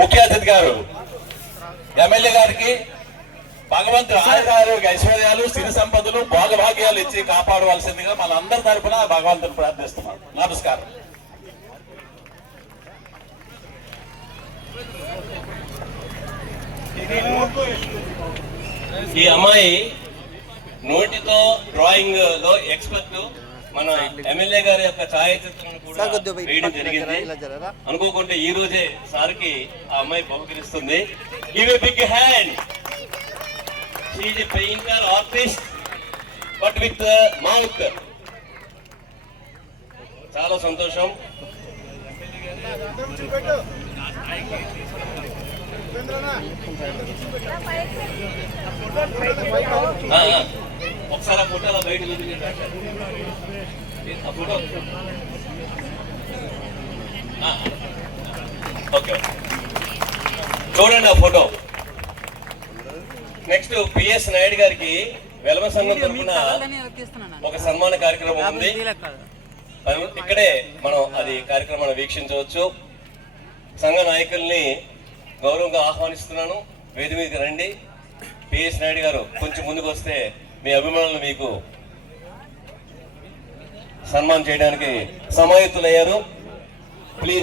ముఖ్య అతిథి గారు ఎమ్మెల్యే గారికి భగవంతుడు ఆయురారోగ్య ఐశ్వర్యాలు సిరి సంపదలు భోగభాగ్యాలు ఇచ్చి కాపాడవలసిందిగా మనందరి తరపున భగవంతుని ప్రార్థిస్తున్నాం. నమస్కారం. ఈ అమ్మాయి నోటితో డ్రాయింగ్లో ఎక్స్పర్ట్ మన ఎమ్మెల్యే గారి యొక్క ఛాయాచిత్రం కూడా వేయడం జరిగింది. అనుకోకుంటే ఈ రోజే సార్కి ఆ అమ్మాయి బహుకరిస్తుంది. Give a big hand she a painter artist but with mouth చాలా సంతోషం. ఆ, ఆ. ఒకసారి ఫోటో బయట ఫోటో. ఓకే చూడండి ఆ ఫోటో. నెక్స్ట్ పిఎస్ నాయుడు గారికి వెలమ సంఘం తరఫున ఒక సన్మాన కార్యక్రమం ఉంది. ఇక్కడే మనం అది కార్యక్రమాన్ని వీక్షించవచ్చు. సంఘ నాయకుల్ని గౌరవంగా ఆహ్వానిస్తున్నాను. వేది మీదకి రండి. పిఎస్ నాయుడు గారు కొంచెం ముందుకు వస్తే మీ అభిమానులు మీకు సన్మానం చేయడానికి సమాయత్తులయ్యారు ప్లీజ్